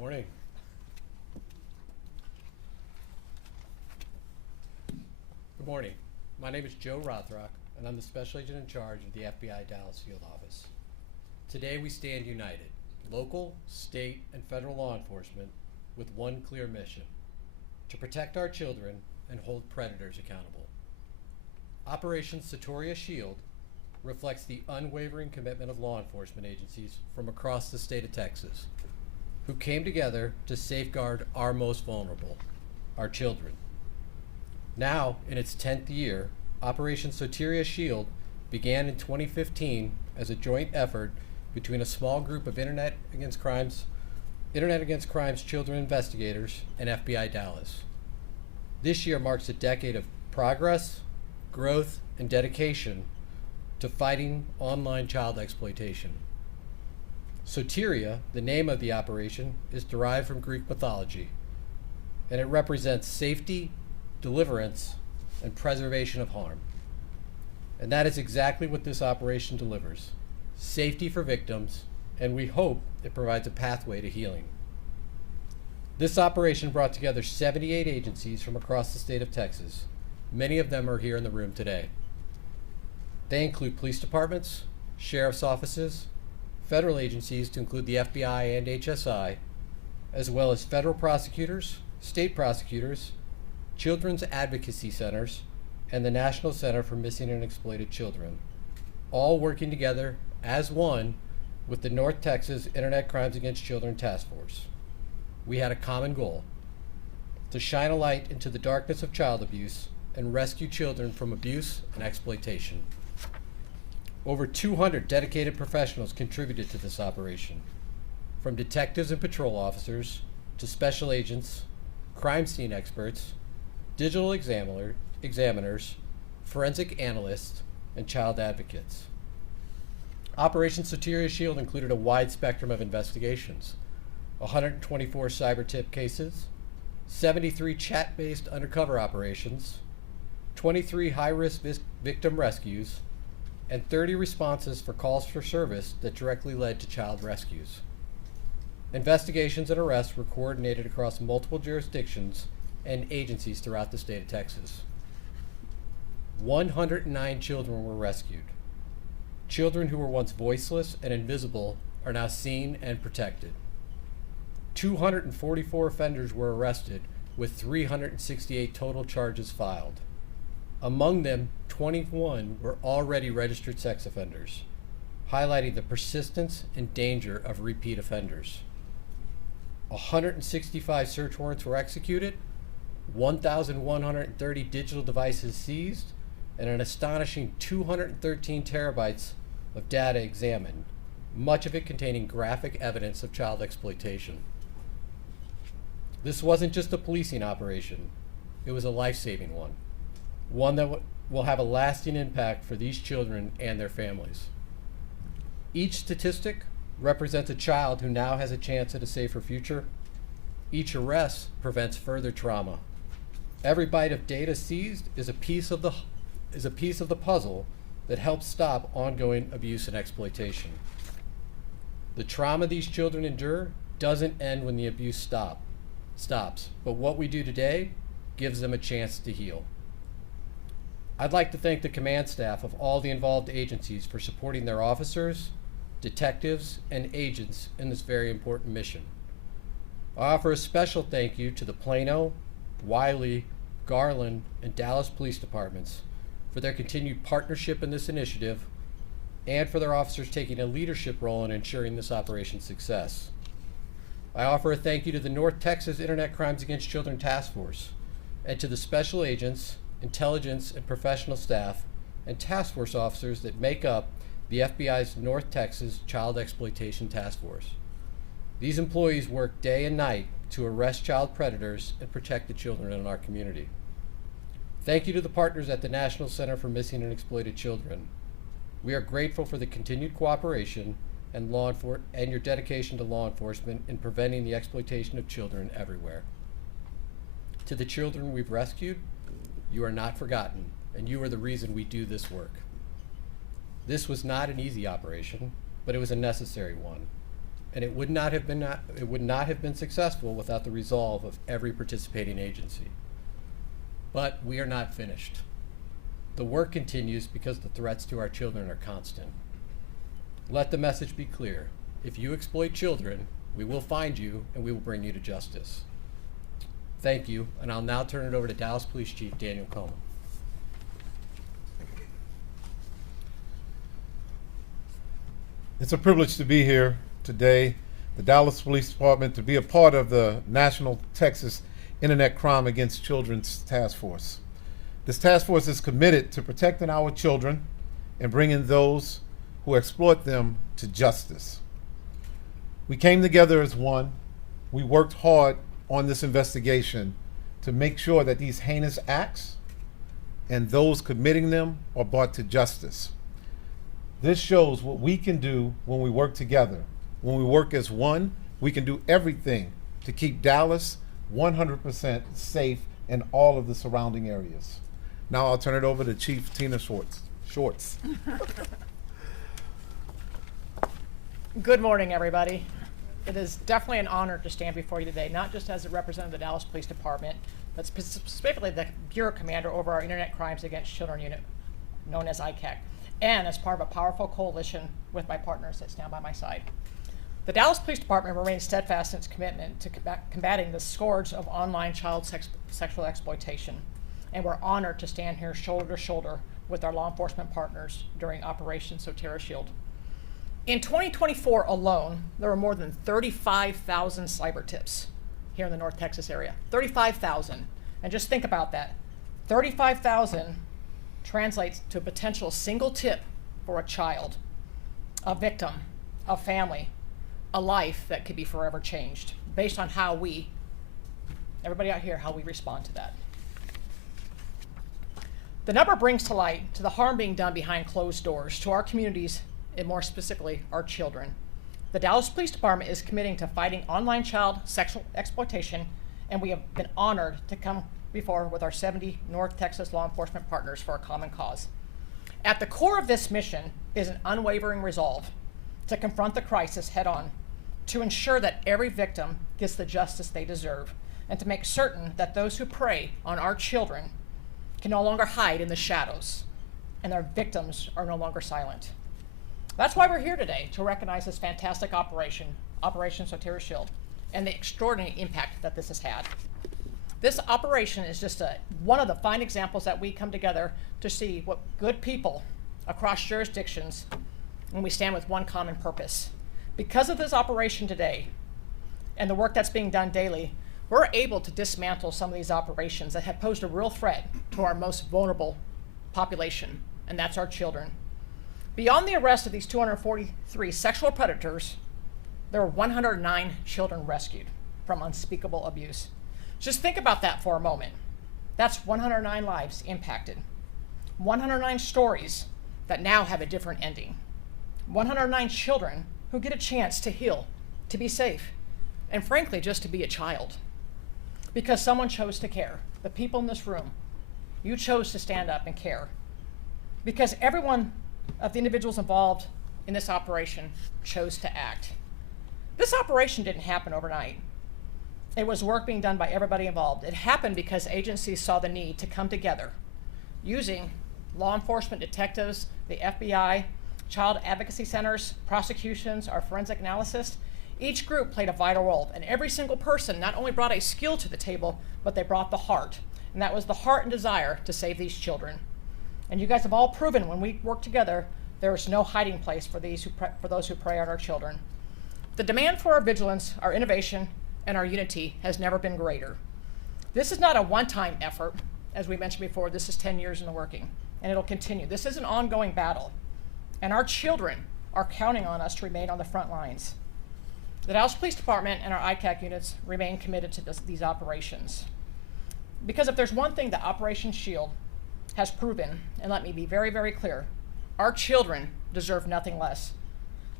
Morning. Good morning. My name is Joe Rothrock, and I'm the Special Agent in charge of the FBI Dallas Field Office. Today we stand united, local, state, and federal law enforcement, with one clear mission: to protect our children and hold predators accountable. Operation Soteria Shield reflects the unwavering commitment of law enforcement agencies from across the state of Texas, who came together to safeguard our most vulnerable, our children. Now, in its 10th year, Operation Soteria Shield began in 2015 as a joint effort between a small group of Internet Against Crimes children investigators and FBI Dallas. This year marks a decade of progress, growth, and dedication to fighting online child exploitation. Soteria, the name of the operation, is derived from Greek mythology, and it represents safety, deliverance, and preservation of harm. And that is exactly what this operation delivers: safety for victims, and we hope it provides a pathway to healing. This operation brought together 78 agencies from across the state of Texas. Many of them are here in the room today. They include police departments, sheriff's offices, federal agencies to include the FBI and HSI, as well as federal prosecutors, state prosecutors, children's advocacy centers, and the National Center for Missing and Exploited Children, all working together as one with the North Texas Internet Crimes Against Children Task Force. We had a common goal: to shine a light into the darkness of child abuse and rescue children from abuse and exploitation. Over 200 dedicated professionals contributed to this operation, from detectives and patrol officers to special agents, crime scene experts, digital examiners, forensic analysts, and child advocates. Operation Soteria Shield included a wide spectrum of investigations: 124 cyber tip cases, 73 chat-based undercover operations, 23 high-risk victim rescues, and 30 responses for calls for service that directly led to child rescues. Investigations and arrests were coordinated across multiple jurisdictions and agencies throughout the state of Texas. 109 children were rescued. Children who were once voiceless and invisible are now seen and protected. 244 offenders were arrested, with 368 total charges filed. Among them, 21 were already registered sex offenders, highlighting the persistence and danger of repeat offenders. 165 search warrants were executed, 1,130 digital devices seized, and an astonishing 213 terabytes of data examined, much of it containing graphic evidence of child exploitation. This wasn't just a policing operation, it was a life-saving one that will have a lasting impact for these children and their families. Each statistic represents a child who now has a chance at a safer future. Each arrest prevents further trauma. Every byte of data seized is a piece of the puzzle that helps stop ongoing abuse and exploitation. The trauma these children endure doesn't end when the abuse stops, but what we do today gives them a chance to heal. I'd like to thank the command staff of all the involved agencies for supporting their officers, detectives, and agents in this very important mission. I offer a special thank you to the Plano, Wiley, Garland, and Dallas Police Departments for their continued partnership in this initiative, and for their officers taking a leadership role in ensuring this operation's success. I offer a thank you to the North Texas Internet Crimes Against Children Task Force, and to the special agents, intelligence, and professional staff, and task force officers that make up the FBI's North Texas Child Exploitation Task Force. These employees work day and night to arrest child predators and protect the children in our community. Thank you to the partners at the National Center for Missing and Exploited Children. We are grateful for the continued cooperation and your dedication to law enforcement in preventing the exploitation of children everywhere. To the children we've rescued, you are not forgotten, and you are the reason we do this work. This was not an easy operation, but it was a necessary one, and it would not have been successful without the resolve of every participating agency. But we are not finished. The work continues because the threats to our children are constant. Let the message be clear. If you exploit children, we will find you and we will bring you to justice. Thank you, and I'll now turn it over to Dallas Police Chief Daniel Coleman. It's a privilege to be here today, the Dallas Police Department, to be a part of the National Texas Internet Crime Against Children's Task Force. This task force is committed to protecting our children and bringing those who exploit them to justice. We came together as one. We worked hard on this investigation to make sure that these heinous acts and those committing them are brought to justice. This shows what we can do when we work together. When we work as one, we can do everything to keep Dallas 100% safe in all of the surrounding areas. Now I'll turn it over to Chief Tina Shorts. Good morning, everybody. It is definitely an honor to stand before you today, not just as a representative of the Dallas Police Department, but specifically the Bureau Commander over our Internet Crimes Against Children Unit, known as ICAC, and as part of a powerful coalition with my partners that stand by my side. The Dallas Police Department remains steadfast in its commitment to combating the scourge of online child sexual exploitation, and we're honored to stand here shoulder to shoulder with our law enforcement partners during Operation Soteria Shield. In 2024 alone, there were more than 35,000 cyber tips here in the North Texas area. 35,000. And just think about that. 35,000 translates to a potential single tip for a child, a victim, a family, a life that could be forever changed based on how we, everybody out here, how we respond to that. The number brings to light to the harm being done behind closed doors to our communities, and more specifically, our children. The Dallas Police Department is committing to fighting online child sexual exploitation, and we have been honored to come before with our 70 North Texas law enforcement partners for a common cause. At the core of this mission is an unwavering resolve to confront the crisis head on, to ensure that every victim gets the justice they deserve, and to make certain that those who prey on our children can no longer hide in the shadows, and their victims are no longer silent. That's why we're here today, to recognize this fantastic operation, Operation Soteria Shield, and the extraordinary impact that this has had. This operation is just one of the fine examples that we come together to see what good people across jurisdictions, when we stand with one common purpose. Because of this operation today and the work that's being done daily, we're able to dismantle some of these operations that have posed a real threat to our most vulnerable population, and that's our children. Beyond the arrest of these 243 sexual predators, there were 109 children rescued from unspeakable abuse. Just think about that for a moment. That's 109 lives impacted. 109 stories that now have a different ending. 109 children who get a chance to heal, to be safe, and frankly, just to be a child. Because someone chose to care. The people in this room, you chose to stand up and care. Because everyone of the individuals involved in this operation chose to act. This operation didn't happen overnight. It was work being done by everybody involved. It happened because agencies saw the need to come together using law enforcement detectives, the FBI, child advocacy centers, prosecutions, our forensic analysis. Each group played a vital role, and every single person not only brought a skill to the table, but they brought the heart. And that was the heart and desire to save these children. And you guys have all proven when we work together, there is no hiding place for those who prey on our children. The demand for our vigilance, our innovation, and our unity has never been greater. This is not a one-time effort. As we mentioned before, this is 10 years in the working, and it'll continue. This is an ongoing battle, and our children are counting on us to remain on the front lines. The Dallas Police Department and our ICAC units remain committed to these operations. Because if there's one thing that Operation Shield has proven, and let me be very, very clear, our children deserve nothing less.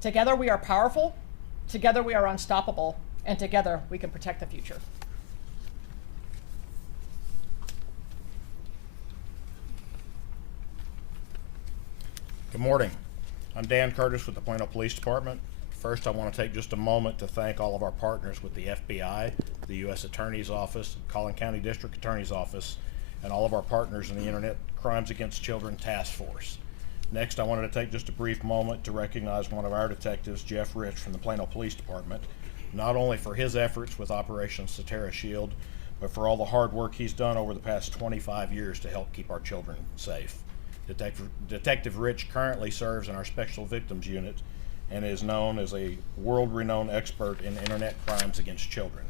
Together we are powerful, together we are unstoppable, and together we can protect the future. Good morning. I'm Dan Curtis with the Plano Police Department. First, I want to take just a moment to thank all of our partners with the FBI, the U.S. Attorney's Office, Collin County District Attorney's Office, and all of our partners in the Internet Crimes Against Children Task Force. Next, I wanted to take just a brief moment to recognize one of our detectives, Jeff Rich from the Plano Police Department, not only for his efforts with Operation Soteria Shield, but for all the hard work he's done over the past 25 years to help keep our children safe. Detective Rich currently serves in our Special Victims Unit and is known as a world-renowned expert in internet crimes against children.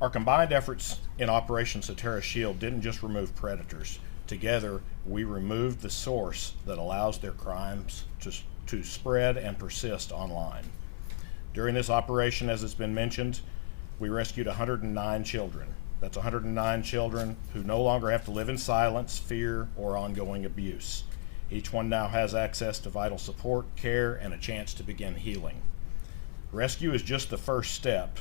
Our combined efforts in Operation Soteria Shield didn't just remove predators. Together, we removed the source that allows their crimes to spread and persist online. During this operation, as it's been mentioned, we rescued 109 children. That's 109 children who no longer have to live in silence, fear, or ongoing abuse. Each one now has access to vital support, care, and a chance to begin healing. Rescue is just the first step.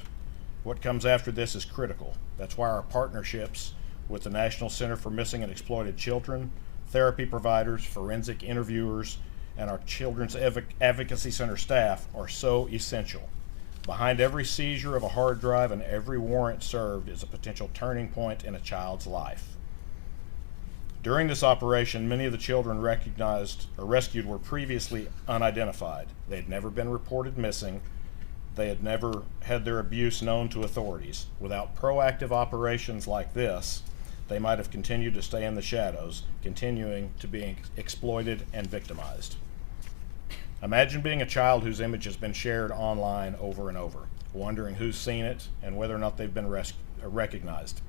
What comes after this is critical. That's why our partnerships with the National Center for Missing and Exploited Children, therapy providers, forensic interviewers, and our Children's Advocacy Center staff are so essential. Behind every seizure of a hard drive and every warrant served is a potential turning point in a child's life. During this operation, many of the children recognized or rescued were previously unidentified. They had never been reported missing. They had never had their abuse known to authorities. Without proactive operations like this, they might have continued to stay in the shadows, continuing to be exploited and victimized. Imagine being a child whose image has been shared online over and over, wondering who's seen it and whether or not they've been recognized.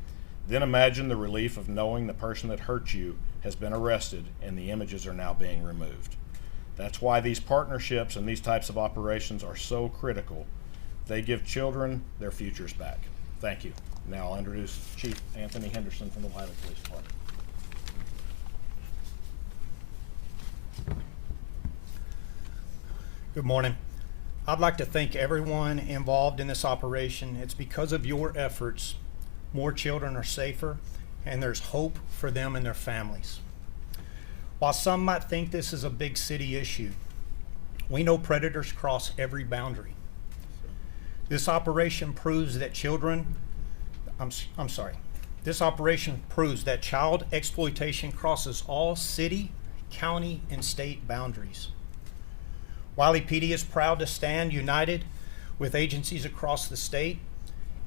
Then imagine the relief of knowing the person that hurt you has been arrested and the images are now being removed. That's why these partnerships and these types of operations are so critical. They give children their futures back. Thank you. Now I'll introduce Chief Anthony Henderson from the Wiley Police Department. Good morning. I'd like to thank everyone involved in this operation. It's because of your efforts, more children are safer, and there's hope for them and their families. While some might think this is a big city issue, we know predators cross every boundary. This operation proves that This operation proves that child exploitation crosses all city, county, and state boundaries. Wiley PD is proud to stand united with agencies across the state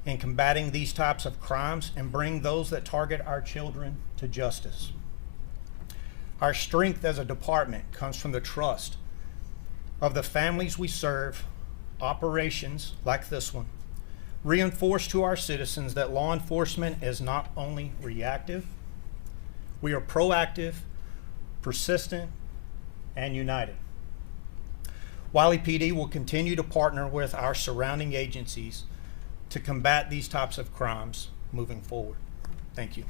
in combating these types of crimes and bring those that target our children to justice. Our strength as a department comes from the trust of the families we serve. Operations like this one reinforce to our citizens that law enforcement is not only reactive, we are proactive, persistent, and united. Wiley PD will continue to partner with our surrounding agencies to combat these types of crimes moving forward. Thank you.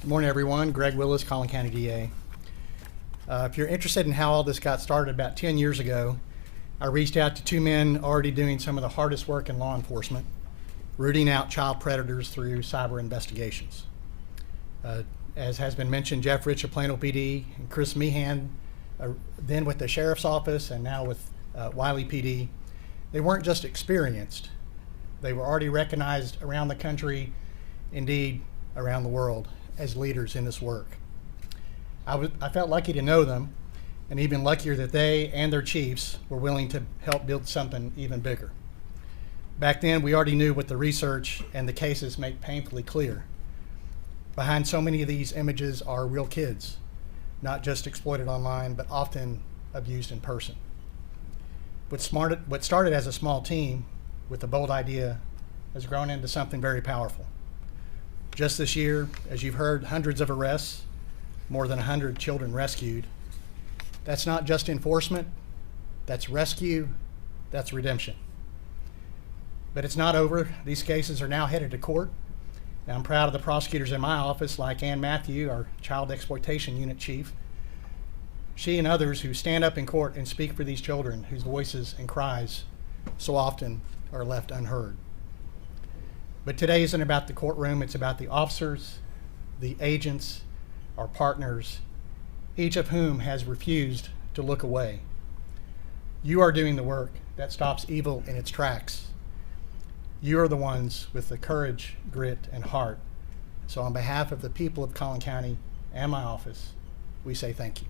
Good morning, everyone. Greg Willis, Collin County DA. If you're interested in how all this got started, about 10 years ago, I reached out to two men already doing some of the hardest work in law enforcement, rooting out child predators through cyber investigations. As has been mentioned, Jeff Rich of Plano PD and Chris Meehan, then with the Sheriff's Office and now with Wiley PD, they weren't just experienced, they were already recognized around the country, indeed around the world, as leaders in this work. I felt lucky to know them, and even luckier that they and their chiefs were willing to help build something even bigger. Back then, we already knew what the research and the cases make painfully clear. Behind so many of these images are real kids, not just exploited online, but often abused in person. What started as a small team with a bold idea has grown into something very powerful. Just this year, as you've heard, hundreds of arrests, more than 100 children rescued. That's not just enforcement, that's rescue, that's redemption. But it's not over. These cases are now headed to court. And I'm proud of the prosecutors in my office, like Ann Matthew, our Child Exploitation Unit Chief. She and others who stand up in court and speak for these children whose voices and cries so often are left unheard. But today isn't about the courtroom, it's about the officers, the agents, our partners, each of whom has refused to look away. You are doing the work that stops evil in its tracks. You are the ones with the courage, grit, and heart. So on behalf of the people of Collin County and my office, we say thank you.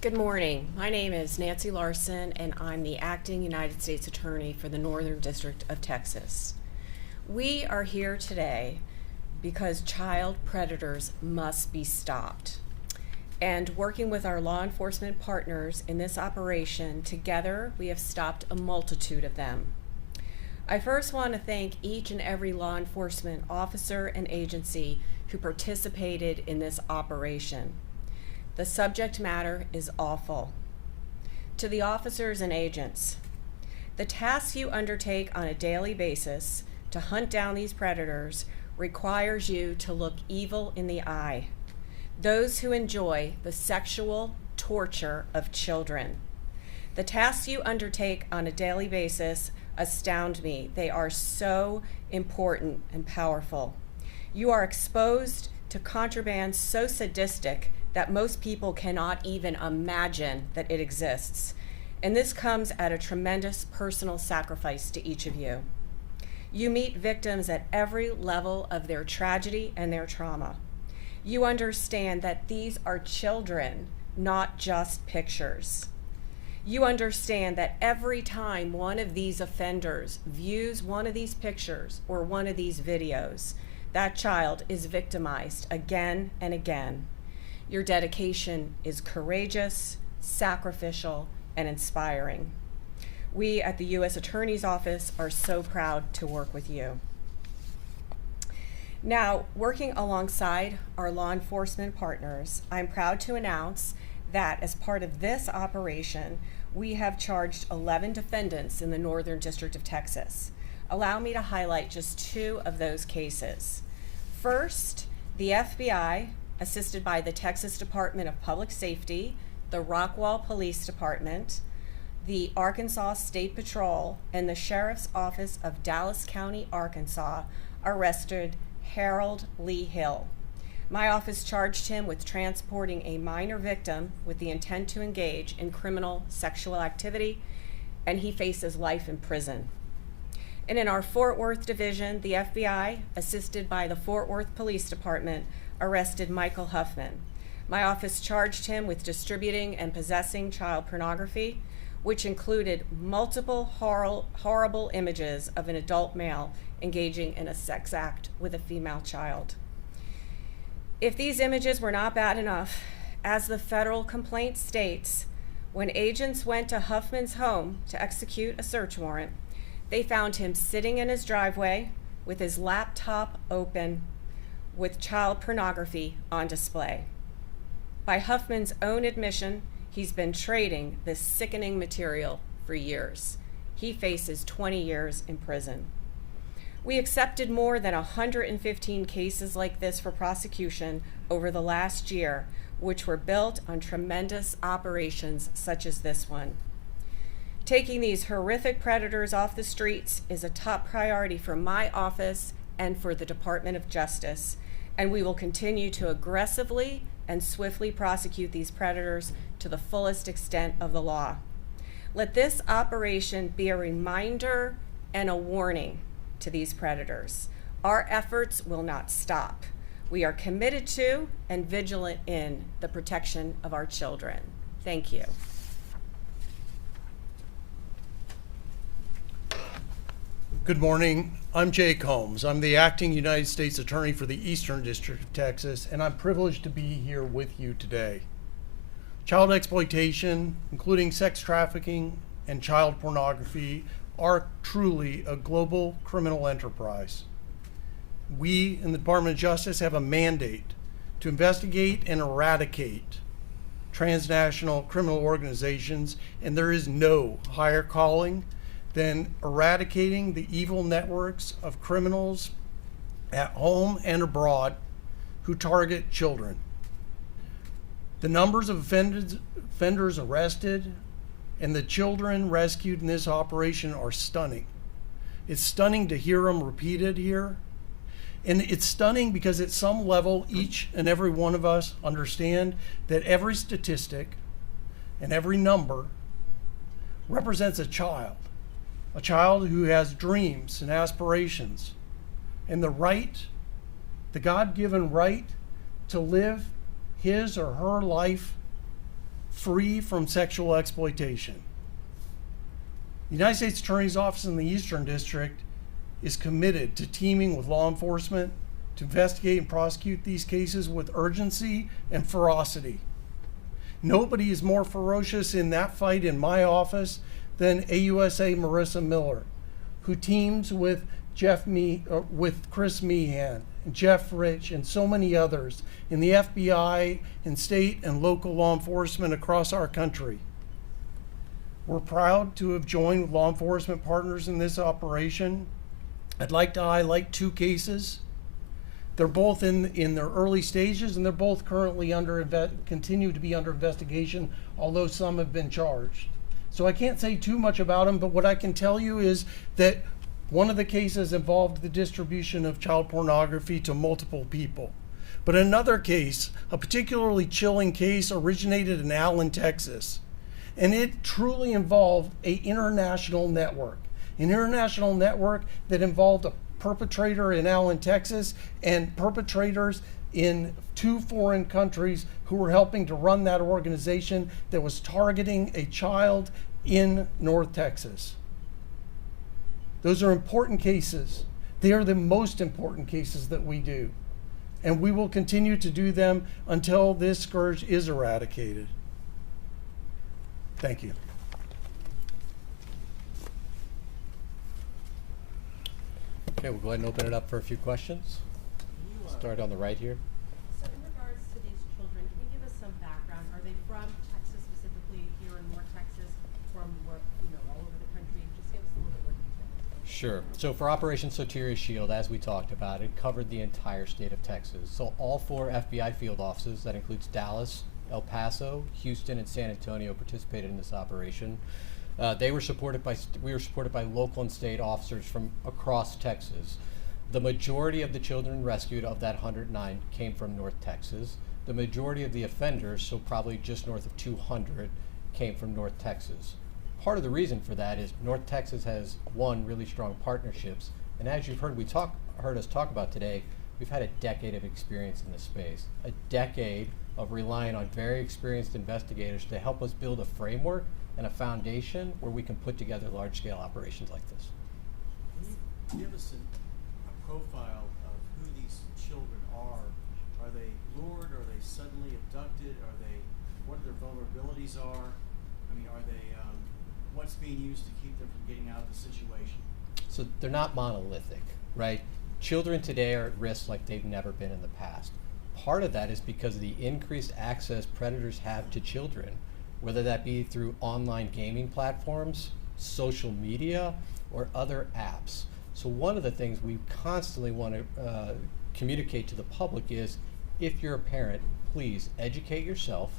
Good morning. My name is Nancy Larson, and I'm the Acting United States Attorney for the Northern District of Texas. We are here today because child predators must be stopped. And working with our law enforcement partners in this operation, together we have stopped a multitude of them. I first want to thank each and every law enforcement officer and agency who participated in this operation. The subject matter is awful. To the officers and agents, the tasks you undertake on a daily basis to hunt down these predators requires you to look evil in the eye. Those who enjoy the sexual torture of children. The tasks you undertake on a daily basis astound me. They are so important and powerful. You are exposed to contraband so sadistic that most people cannot even imagine that it exists. And this comes at a tremendous personal sacrifice to each of you. You meet victims at every level of their tragedy and their trauma. You understand that these are children, not just pictures. You understand that every time one of these offenders views one of these pictures or one of these videos, that child is victimized again and again. Your dedication is courageous, sacrificial, and inspiring. We at the U.S. Attorney's Office are so proud to work with you. Now, working alongside our law enforcement partners, I'm proud to announce that as part of this operation, we have charged 11 defendants in the Northern District of Texas. Allow me to highlight just 2 of those cases. First, the FBI, assisted by the Texas Department of Public Safety, the Rockwall Police Department, the Arkansas State Patrol, and the Sheriff's Office of Dallas County, Arkansas, arrested Harold Lee Hill. My office charged him with transporting a minor victim with the intent to engage in criminal sexual activity, and he faces life in prison. And in our Fort Worth division, the FBI, assisted by the Fort Worth Police Department, arrested Michael Huffman. My office charged him with distributing and possessing child pornography, which included multiple horrible images of an adult male engaging in a sex act with a female child. If these images were not bad enough, as the federal complaint states, when agents went to Huffman's home to execute a search warrant, they found him sitting in his driveway with his laptop open with child pornography on display. By Huffman's own admission, he's been trading this sickening material for years. He faces 20 years in prison. We accepted more than 115 cases like this for prosecution over the last year, which were built on tremendous operations such as this one. Taking these horrific predators off the streets is a top priority for my office and for the Department of Justice, and we will continue to aggressively and swiftly prosecute these predators to the fullest extent of the law. Let this operation be a reminder and a warning to these predators. Our efforts will not stop. We are committed to and vigilant in the protection of our children. Thank you. Good morning. I'm Jake Holmes. I'm the Acting United States Attorney for the Eastern District of Texas, and I'm privileged to be here with you today. Child exploitation, including sex trafficking and child pornography, are truly a global criminal enterprise. We in the Department of Justice have a mandate to investigate and eradicate transnational criminal organizations, and there is no higher calling than eradicating the evil networks of criminals at home and abroad who target children. The numbers of offenders arrested and the children rescued in this operation are stunning. It's stunning to hear them repeated here. And it's stunning because at some level, each and every one of us understand that every statistic and every number represents a child who has dreams and aspirations, and the God-given right to live his or her life free from sexual exploitation. The United States Attorney's Office in the Eastern District is committed to teaming with law enforcement to investigate and prosecute these cases with urgency and ferocity. Nobody is more ferocious in that fight in my office than AUSA Marissa Miller, who teams with Chris Meehan, and Jeff Rich, and so many others in the FBI and state and local law enforcement across our country. We're proud to have joined with law enforcement partners in this operation. I'd like to highlight two cases. They're both in their early stages, and they're both currently continue to be under investigation, although some have been charged. So I can't say too much about them, but what I can tell you is that one of the cases involved the distribution of child pornography to multiple people. But another case, a particularly chilling case, originated in Allen, Texas. And it truly involved an international network that involved a perpetrator in Allen, Texas, and perpetrators in 2 foreign countries who were helping to run that organization that was targeting a child in North Texas. Those are important cases. They are the most important cases that we do. And we will continue to do them until this scourge is eradicated. Thank you. Okay, we'll go ahead and open it up for a few questions. Start on the right here. So in regards to these children, can you give us some background? Are they from Texas, specifically here in North Texas, from what, all over the country? Just give us a little bit more detail. Sure. So for Operation Soteria Shield, as we talked about, it covered the entire state of Texas. So all 4 FBI field offices, that includes Dallas, El Paso, Houston, and San Antonio, participated in this operation. We were supported by local and state officers from across Texas. The majority of the children rescued of that 109 came from North Texas. The majority of the offenders, so probably just north of 200, came from North Texas. Part of the reason for that is North Texas has, one, really strong partnerships, and as you've heard heard us talk about today, we've had a decade of experience in this space, a decade of relying on very experienced investigators to help us build a framework and a foundation where we can put together large-scale operations like this. Can you give us a profile of who these children are? Are they lured? Are they suddenly abducted? What their vulnerabilities are? Are they, what's being used to keep them from getting out of the situation? So they're not monolithic, right? Children today are at risk like they've never been in the past. Part of that is because of the increased access predators have to children, whether that be through online gaming platforms, social media, or other apps. So one of the things we constantly want to communicate to the public is, if you're a parent, please educate yourself,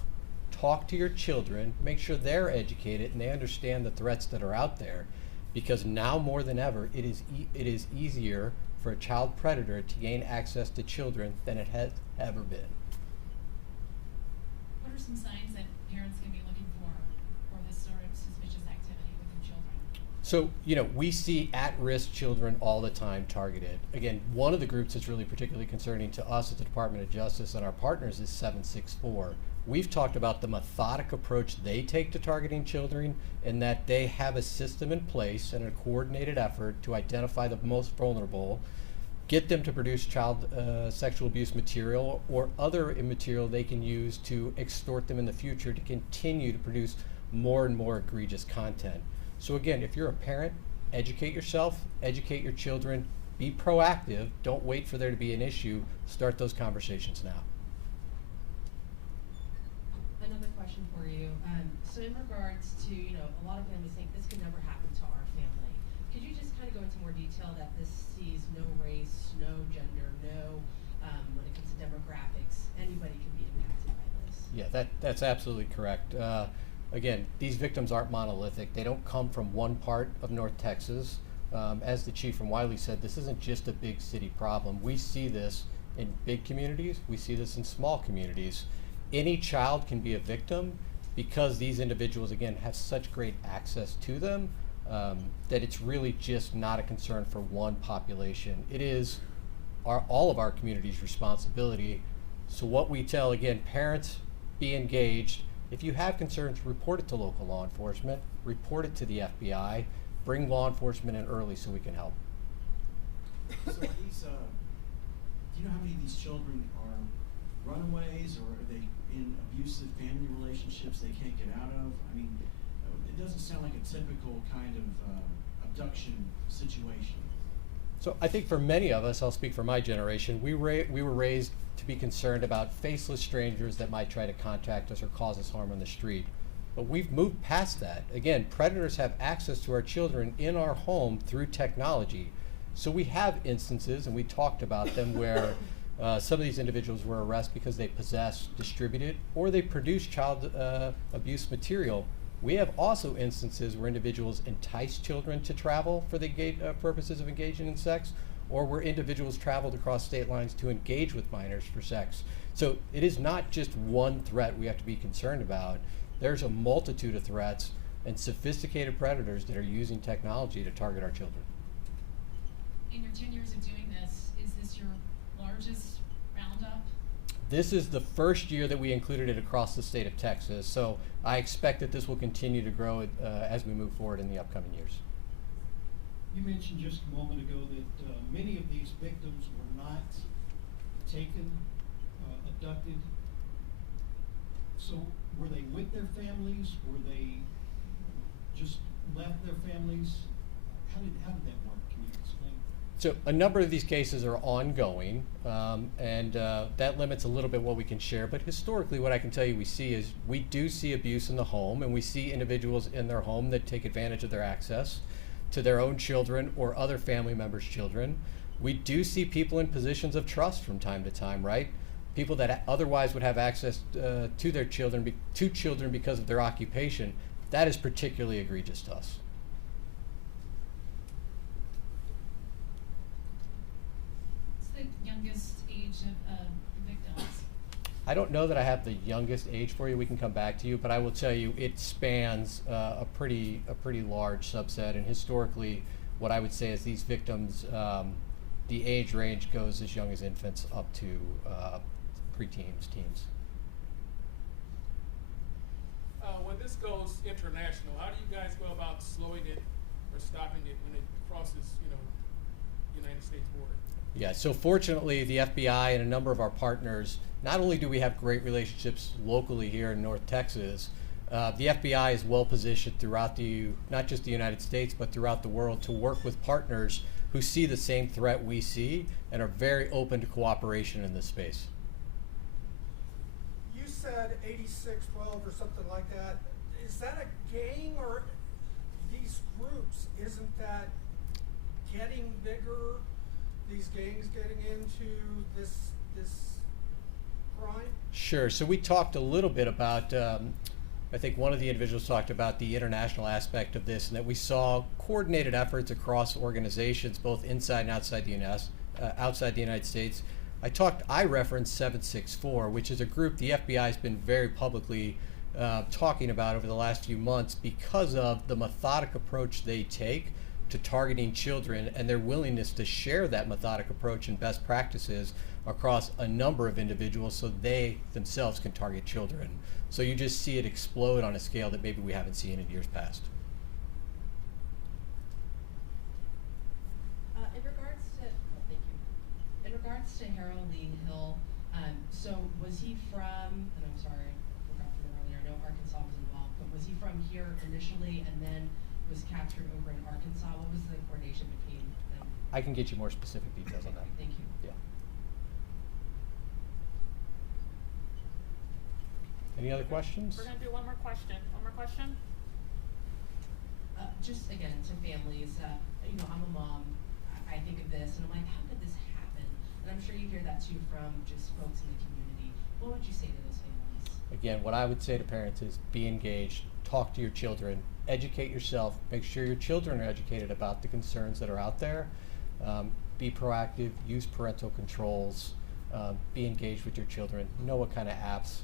talk to your children, make sure they're educated and they understand the threats that are out there, because now more than ever, it is easier for a child predator to gain access to children than it has ever been. What are some signs that parents can be looking for this sort of suspicious activity within children? So, we see at-risk children all the time targeted. Again, one of the groups that's really particularly concerning to us at the Department of Justice and our partners is 764. We've talked about the methodic approach they take to targeting children, and that they have a system in place and a coordinated effort to identify the most vulnerable, get them to produce child sexual abuse material or other material they can use to extort them in the future to continue to produce more and more egregious content. So again, if you're a parent, educate yourself, educate your children, be proactive, don't wait for there to be an issue, start those conversations now. Another question for you. So in regards to, a lot of families think this could never happen to our family. Could you just kind of go into more detail that this sees no race, no gender, no, when it comes to demographics, anybody can be impacted by this? Yeah, that's absolutely correct. Again, these victims aren't monolithic. They don't come from one part of North Texas As the chief from Wiley said, this isn't just a big city problem. We see this in big communities. We see this in small communities. Any child can be a victim because these individuals, again, have such great access to them that it's really just not a concern for one population. It is all of our community's responsibility. So what we tell, again, parents, be engaged. If you have concerns, report it to local law enforcement, report it to the FBI, bring law enforcement in early so we can help. So are these, do you know how many of these children are runaways, or are they in abusive family relationships they can't get out of? I mean, it doesn't sound like a typical kind of abduction situation. So I think for many of us, I'll speak for my generation, we were raised to be concerned about faceless strangers that might try to contact us or cause us harm on the street. But we've moved past that. Again, predators have access to our children in our home through technology. So we have instances, and we talked about them, where some of these individuals were arrested because they possess, distributed, or they produce child abuse material. We have also instances where individuals entice children to travel for the purposes of engaging in sex, or where individuals traveled across state lines to engage with minors for sex. So it is not just one threat we have to be concerned about. There's a multitude of threats and sophisticated predators that are using technology to target our children. In your 10 years of doing this, is this your largest roundup? This is the first year that we included it across the state of Texas, so I expect that this will continue to grow as we move forward in the upcoming years. You mentioned just a moment ago that many of these victims were not taken, abducted. So were they with their families? Were they just left their families? How did that work? Can you explain? So a number of these cases are ongoing, and that limits a little bit what we can share. But historically, what I can tell you we see is we do see abuse in the home, and we see individuals in their home that take advantage of their access to their own children or other family members' children. We do see people in positions of trust from time to time, right? People that otherwise would have access to their children, because of their occupation. That is particularly egregious to us. What's the youngest age of victims? I don't know that I have the youngest age for you. We can come back to you, but I will tell you it spans a pretty large subset. And historically, what I would say is these victims, the age range goes as young as infants up to preteens, teens. When this goes international, how do you guys go about slowing it or stopping it when it crosses, United States border? Yeah, so fortunately, the FBI and a number of our partners, not only do we have great relationships locally here in North Texas, the FBI is well positioned throughout not just the United States, but throughout the world to work with partners who see the same threat we see and are very open to cooperation in this space. You said 8612 or something like that. Is that a gang, or these groups, isn't that getting bigger? These gangs getting into this crime? Sure. So we talked a little bit about, I think one of the individuals talked about the international aspect of this, and that we saw coordinated efforts across organizations, both inside and outside the United States. I referenced 764, which is a group the FBI has been very publicly talking about over the last few months because of the methodic approach they take to targeting children and their willingness to share that methodic approach and best practices across a number of individuals so they themselves can target children. So you just see it explode on a scale that maybe we haven't seen in years past. In regards to Harold Lee Hill, so was he from, and I'm sorry, I forgot from earlier, I know Arkansas was involved, but was he from here initially and then was captured over in Arkansas? What was the coordination between them? I can get you more specific details on that. Thank you. Yeah. Any other questions? We're going to do one more question. One more question? Just again, to families, I'm a mom. I think of this and I'm like, how could this happen? And I'm sure you hear that too from just folks in the community. What would you say to those families? Again, what I would say to parents is be engaged, talk to your children, educate yourself, make sure your children are educated about the concerns that are out there. Be proactive, use parental controls, be engaged with your children, know what kind of apps,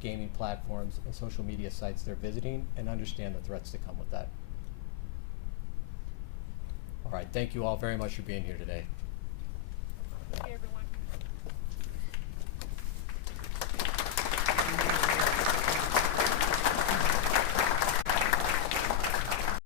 gaming platforms, and social media sites they're visiting, and understand the threats that come with that. All right, thank you all very much for being here today.